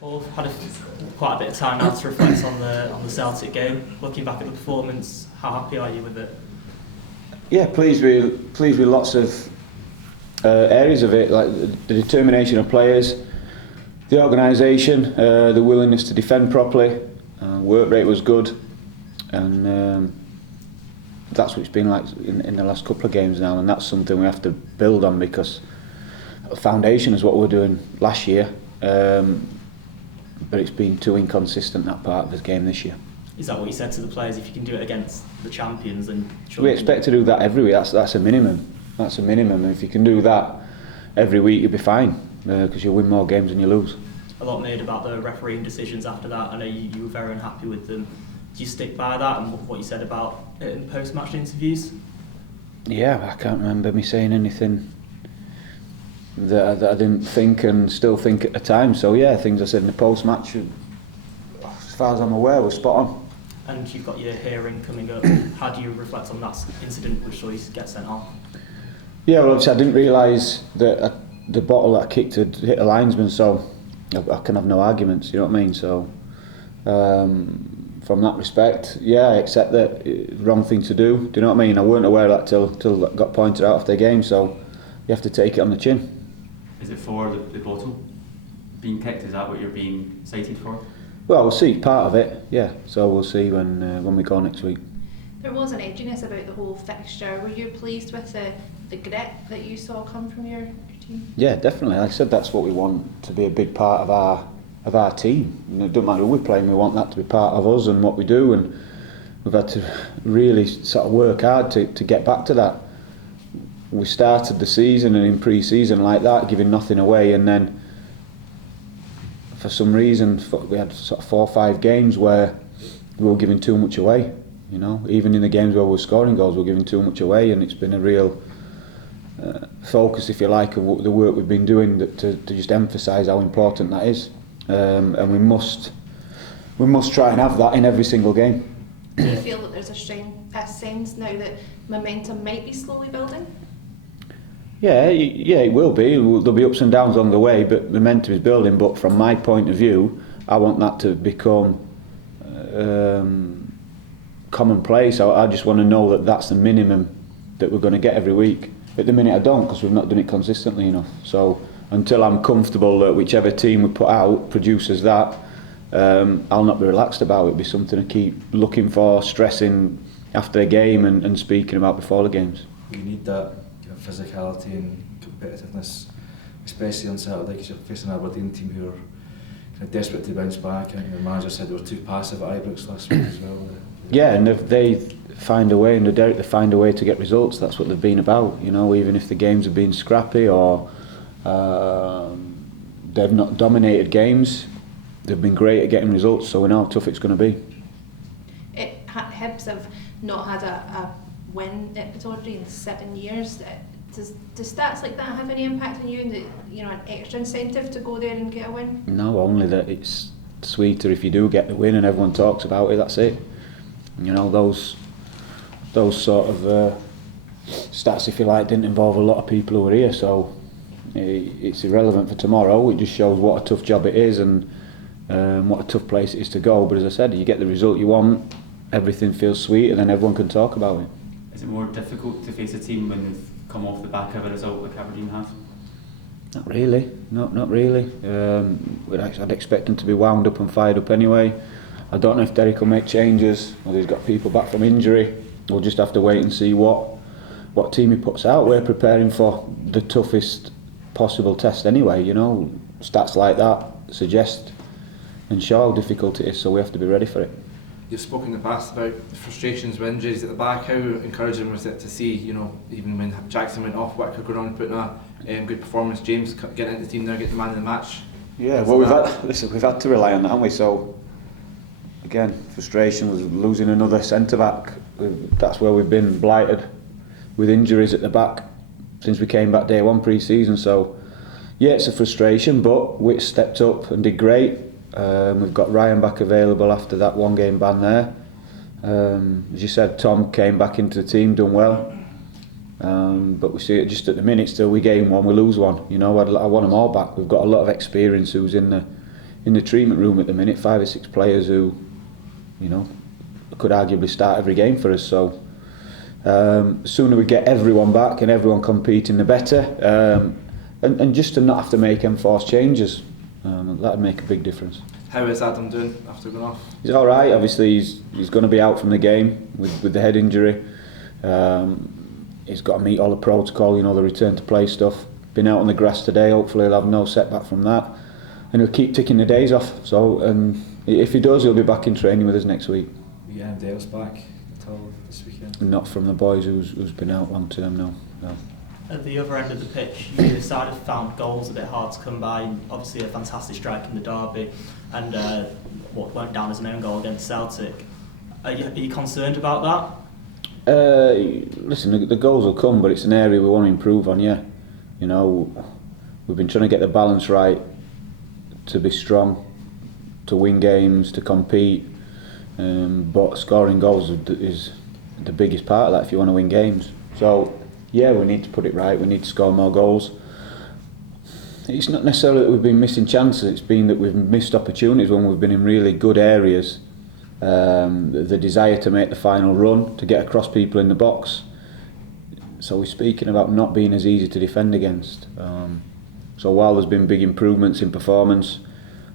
Well, we've had quite a bit of time now to reflect on the Celtic game. Looking back at the performance, how happy are you with it? Yeah, pleased with lots of areas of it, like the determination of players, the organisation, the willingness to defend properly. Work rate was good, and that's what it's been like in the last couple of games now, and that's something we have to build on, because the foundation is what we were doing last year, but it's been too inconsistent, that part of the game this year. Is that what you said to the players? If you can do it against the champions, then we expect to do that every week. That's a minimum. That's a minimum. And if you can do that every week, you'll be fine, because you'll win more games than you lose. A lot made about the refereeing decisions after that. I know you were very unhappy with them. Do you stick by that and what you said about it in post-match interviews? Yeah, I can't remember me saying anything that I didn't think and still think at the time. So yeah, things I said in the post-match, as far as I'm aware, were spot on. And you've got your hearing coming up. How do you reflect on that incident which saw you get sent off? Yeah, well, obviously I didn't realise that the bottle that I kicked had hit a linesman, so I can have no arguments, you know what I mean? So from that respect, yeah, I accept that wrong thing to do. Do you know what I mean? I weren't aware of that till it got pointed out after the game, so you have to take it on the chin. Is it for the bottle being kicked? Is that what you're being cited for? Well, we'll see, part of it, yeah. So we'll see when we go next week. There was an edginess about the whole fixture. Were you pleased with the grit that you saw come from your team? Yeah, definitely. Like I said, that's what we want to be a big part of our team. And it doesn't matter who we're playing, we want that to be part of us and what we do, and we've had to really sort of work hard to get back to that. We started the season and in pre-season like that, giving nothing away, and then for some reason we had sort of 4 or 5 games where we were giving too much away. You know, even in the games where we were scoring goals, we were giving too much away, and it's been a real focus, if you like, of the work we've been doing to just emphasise how important that is, and we must try and have that in every single game. Do you feel that there's a sense now that momentum might be slowly building? Yeah, it will be. There'll be ups and downs on the way, but momentum is building. But from my point of view, I want that to become commonplace. I just want to know that that's the minimum that we're going to get every week. At the minute I don't, because we've not done it consistently enough. So until I'm comfortable that whichever team we put out produces that, I'll not be relaxed about it. It'll be something to keep looking for, stressing after a game and speaking about before the games. You need that physicality and competitiveness, especially on Saturday, because you're facing an Aberdeen team who are kind of desperate to bounce back. And the manager said they were too passive at Ibrox last week as well. Yeah, and if they find a way, and Derek, they find a way to get results, that's what they've been about. You know, even if the games have been scrappy or they've not dominated games, they've been great at getting results. So we know how tough it's going to be. Hibs have not had a win at Pittodrie in 7 years. Does stats like that have any impact on you, and an extra incentive to go there and get a win? No, only that it's sweeter if you do get the win and everyone talks about it. That's it. You know, those sort of stats, if you like, didn't involve a lot of people who were here, so it's irrelevant for tomorrow. It just shows what a tough job it is and what a tough place it is to go. But as I said, you get the result you want, everything feels sweet, and then everyone can talk about it. Is it more difficult to face a team when they've come off the back of a result like Aberdeen have? Not really, not really. I'd expect them to be wound up and fired up anyway. I don't know if Derek will make changes, or he's got people back from injury. We'll just have to wait and see what team he puts out. We're preparing for the toughest possible test anyway. You know, stats like that suggest and show how difficult it is, so we have to be ready for it. You've spoken in the past about the frustrations with injuries at the back. How encouraging was it to see, even when Jackson went off, Whitaker going on and putting a good performance, James getting into the team now, getting the man of the match? Yeah, well, we've had to rely on that, haven't we? So again, frustration was losing another centre-back. That's where we've been blighted with injuries at the back since we came back day one pre-season. So yeah, it's a frustration, but Witt stepped up and did great. We've got Ryan back available after that 1 game ban there. As you said, Tom came back into the team, done well. But we see it just at the minute still, we gain one, we lose one. You know, I want them all back. We've got a lot of experience who's in in the treatment room at the minute, 5 or 6 players who, you know, could arguably start every game for us. So the sooner we get everyone back and everyone competing, the better. And just to not have to make enforced changes, that'd make a big difference. How is Adam doing after going off? He's all right. Obviously, he's going to be out from the game with the head injury. He's got to meet all the protocol, you know, the return to play stuff. Been out on the grass today. Hopefully, he'll have no setback from that, and he'll keep ticking the days off. So, if he does, he'll be back in training with us next week. Will you get anybody else back at all this weekend? Not from the boys who's been out long term, no. At the other end of the pitch, you side have found goals a bit hard to come by. Obviously, a fantastic strike in the derby, and what went down as an own goal against Celtic. Are you concerned about that? Listen, the goals will come, but it's an area we want to improve on. Yeah, you know, we've been trying to get the balance right to be strong, to win games, to compete. But scoring goals is the biggest part of that if you want to win games. So. Yeah, we need to put it right, we need to score more goals. It's not necessarily that we've been missing chances, it's been that we've missed opportunities when we've been in really good areas. The desire to make the final run, to get across people in the box. So we're speaking about not being as easy to defend against. So while there's been big improvements in performance,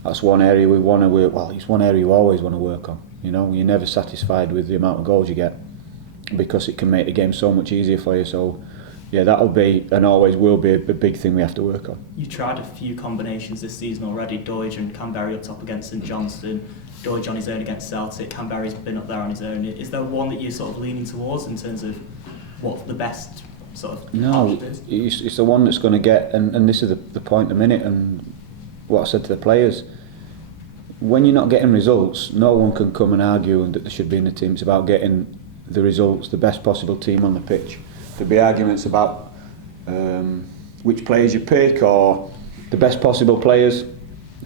that's one area we want to work. Well, it's one area you always want to work on. You know, you're never satisfied with the amount of goals you get, because it can make the game so much easier for you. So yeah, that'll be and always will be a big thing we have to work on. You tried a few combinations this season already. Doidge and Canberry up top against St Johnstone, Doidge on his own against Celtic, Canberry's been up there on his own. Is there one that you're sort of leaning towards in terms of what the best sort of option is? It's the one that's going to get, and this is the point a minute, and what I said to the players, when you're not getting results, no one can come and argue that they should be in the team. It's about getting the results, the best possible team on the pitch. There'll be arguments about which players you pick or the best possible players.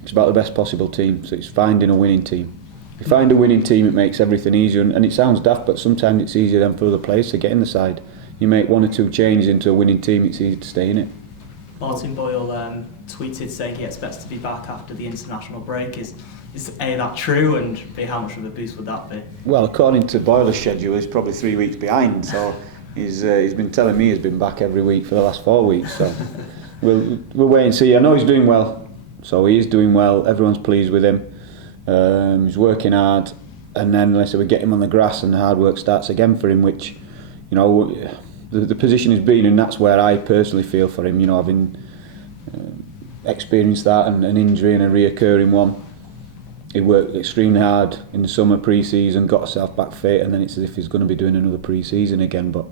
It's about the best possible team, so it's finding a winning team. If you find a winning team, it makes everything easier, and it sounds daft, but sometimes it's easier than for other players to get in the side. You make 1 or 2 changes into a winning team, it's easy to stay in it. Martin Boyle tweeted saying he expects to be back after the international break. Is A, that true, and B, how much of a boost would that be? Well, according to Boyle's schedule, he's probably 3 weeks behind, so he's been telling me he's been back every week for the last 4 weeks. So we'll wait and see. I know he's doing well, so he is doing well. Everyone's pleased with him. He's working hard, and then let's say we get him on the grass and the hard work starts again for him, which, you know, the position he's been in, that's where I personally feel for him. You know, having experienced that and an injury and a reoccurring one. He worked extremely hard in the summer pre-season, got himself back fit, and then it's as if he's going to be doing another pre-season again. But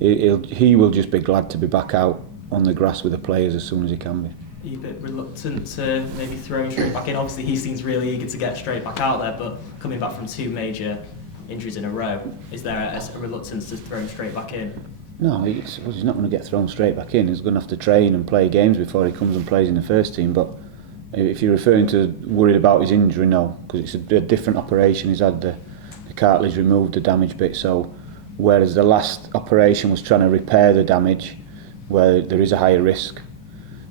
he will just be glad to be back out on the grass with the players as soon as he can be. Are you a bit reluctant to maybe throw him straight back in? Obviously he seems really eager to get straight back out there, but coming back from 2 major injuries in a row, is there a reluctance to throw him straight back in? No, he's not going to get thrown straight back in. He's going to have to train and play games before he comes and plays in the first team. But if you're referring to worried about his injury, no, because it's a different operation. He's had the cartilage removed, the damaged bit. So whereas the last operation was trying to repair the damage, where there is a higher risk,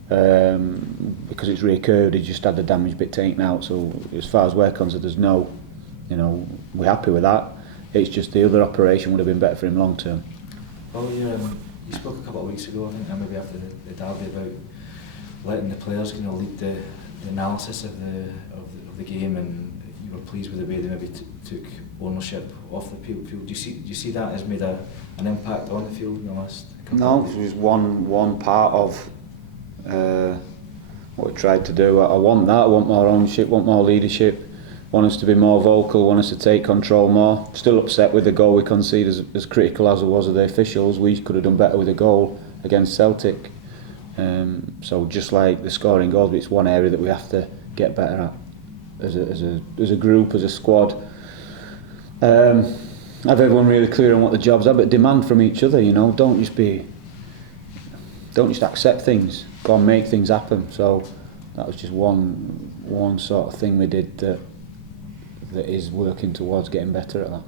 because it's reoccurred, he just had the damaged bit taken out. So as far as we're concerned, there's no, you know, we're happy with that. It's just the other operation would have been better for him long term. Well, you spoke a couple of weeks ago, I think, maybe after the derby, about letting the players, you know, lead the analysis of the game, and you were pleased with the way they maybe took ownership off the field. Do you see that has made an impact on the field in the last couple of weeks? No, it was one part of what we tried to do. I want that. I want more ownership, want more leadership, want us to be more vocal, want us to take control more. Still upset with the goal we conceded, as critical as it was of the officials. We could have done better with a goal against Celtic. So just like the scoring goals, it's one area that we have to get better at as a group, as a squad. Have everyone really clear on what the jobs are, but demand from each other. You know, don't just accept things. Go and make things happen. So that was just one sort of thing we did that is working towards getting better at that.